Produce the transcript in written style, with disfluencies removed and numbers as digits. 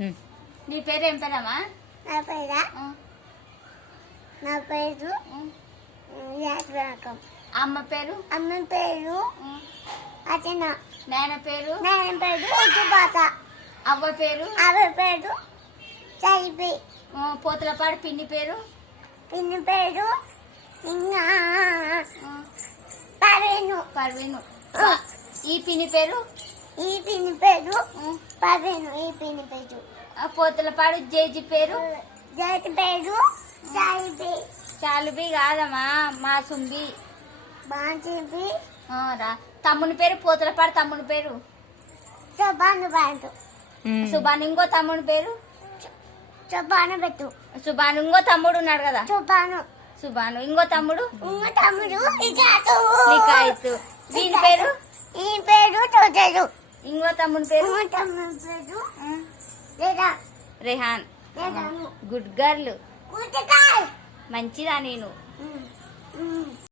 నీ పేరు ఏం పేరమ్మా? నా పేరా నా పేరు యాత్రాకం. అమ్మ పేరు? అమ్మ పేరు అర్చన. నాయన పేరు? నాయన పేరు ఉజ్జుబాత. అవ్వ పేరు? అవ్వ పేరు చైబి. పోతులపాడు పిన్ని పేరు? పిన్ని పేరు ఇంకా పర్వీను. పర్వీను. ఈ పిన్ని పేరు? ఈ పిన్ని పేరు పర్వీను. ఈ పిన్ని పేరు పోతులపాడు జేజి పేరు? జేజి పేరు చాలిబి. చాలుబి కాదమ్మా, మా సుంబి. బాంచిబి. తమ్ముని పేరు? పోతులపాడు తమ్ముని పేరు? సుబాను బాంటు. సుబాన్. ఇంకో తమ్ముని పేరు? సుబాను పెట్టు. సుబాను. ఇంకో తమ్ముడు ఉన్నాడు కదా? సుబాను. సుబాను. ఇంకో తమ్ముడు? ఇంకో తమ్ముడు నికాయతు. వీని పేరు? ఈ పేరు తోటరు. ఇంకో తమ్ముని పేరు? ఇంకో తమ్ముని పేరు Rehan. Rehan. Rehan. Good girl. Good girl. మంచిదా నేను?